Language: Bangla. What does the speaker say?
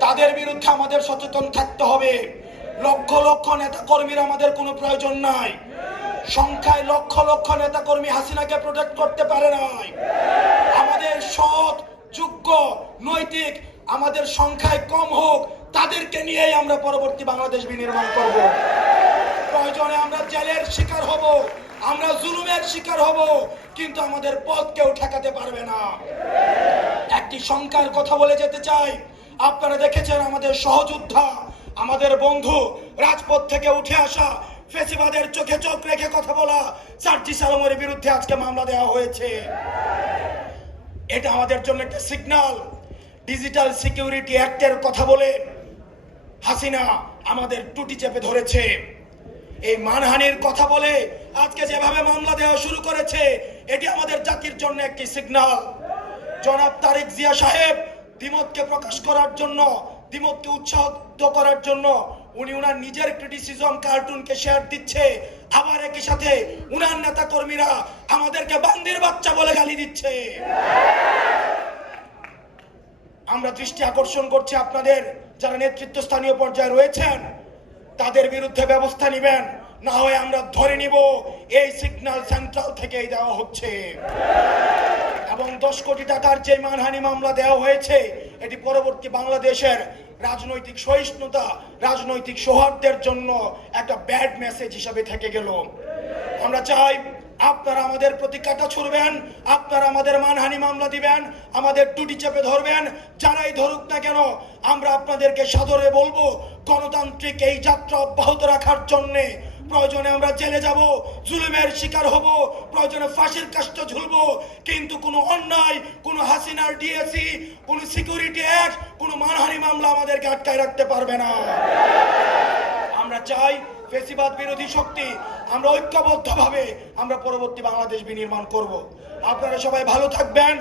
তাদের বিরুদ্ধে আমাদের সচেতন থাকতে হবে। লক্ষ লক্ষ নেতা কর্মীর আমাদের কোনো প্রয়োজন নাই। সংখ্যায় লক্ষ লক্ষ নেতা কর্মী হাসিনাকে প্রোটেক্ট করতে পারে নাই। আমাদের সৎ, যোগ্য, নৈতিক আমাদের সংখ্যায় কম হোক, তাদেরকে নিয়েই আমরা পরবর্তী বাংলাদেশ বিনির্মাণ করব। প্রয়োজনে আমরা জেলের শিকার হব, আমরা জুলুমের শিকার হব, কিন্তু আমাদের পথ কেউ ঠেকাতে পারবে না। একটি সংখ্যার কথা বলে যেতে চাই। আপনারা দেখেছেন আমাদের সহযোদ্ধা আমাদের বন্ধু রাজপথ থেকে উঠে আসা ফেসিবাদের চোখে চোখ রেখে কথা বলা সার্জি সালামের বিরুদ্ধে আজকে মামলা দেওয়া হয়েছে। এটা আমাদের জন্য একটা সিগন্যাল ডিজিটাল সিকিউরিটি অ্যাক্টের কথা বলে হাসিনা আমাদের টুটি চেপে ধরেছে। এই মানহানির কথা বলে আজকে যেভাবে মামলা দেওয়া শুরু করেছে, এটি আমাদের জাতির জন্য একটি সিগনাল জনাব তারেক জিয়া সাহেব দ্বিমতকে প্রকাশ করার জন্য, দ্বিমতকে উৎসাহিত করার জন্য উনি উনার নিজের ক্রিটিসিজম কার্টুনকে শেয়ার দিচ্ছে। আবার একই সাথে উনার নেতা কর্মীরা আমাদেরকে বান্দির বাচ্চা বলে গালি দিচ্ছে। আমরা দৃষ্টি আকর্ষণ করছি আপনাদের যারা নেতৃত্ব স্থানীয় পর্যায়ে রয়েছেন, তাদের বিরুদ্ধে ব্যবস্থা নেবেন, না হয় আমরা ধরে নিব এই সিগন্যাল সেন্ট্রাল থেকেই দেওয়া হচ্ছে। এবং দশ কোটি টাকার যে মানহানি মামলা দেওয়া হয়েছে, এটি পরবর্তী বাংলাদেশের রাজনৈতিক সহিষ্ণুতা, রাজনৈতিক সৌহার্দ্যের জন্য একটা ব্যাড মেসেজ হিসাবে থেকে গেল। আমরা চাই আপনারা আমাদের প্রতি কাটা ছুড়বেন, আপনারা আমাদের মানহানি মামলা দিবেন, আমাদের টুটি চেপে ধরবেন, যারাই ধরুক না কেন, আমরা আপনাদেরকে সাদরে বলব, গণতান্ত্রিক এই যাত্রা অব্যাহত রাখার জন্যে প্রয়োজনে আমরা জেলে যাব, জুলুমের শিকার হব, প্রয়োজনে ফাঁসির কাষ্ট ঝুলব। কিন্তু কোনো অন্যায়, কোনো হাসিনার ডিএসি কোনো সিকিউরিটি অ্যাক্ট কোনো মানহানি মামলা আমাদেরকে আটকায় রাখতে পারবে না। আমরা চাই ফেসিবাদ বিরোধী শক্তি, আমরা ঐক্যবদ্ধভাবে আমরা পরবর্তী বাংলাদেশ বিনির্মাণ করব। আপনারা সবাই ভালো থাকবেন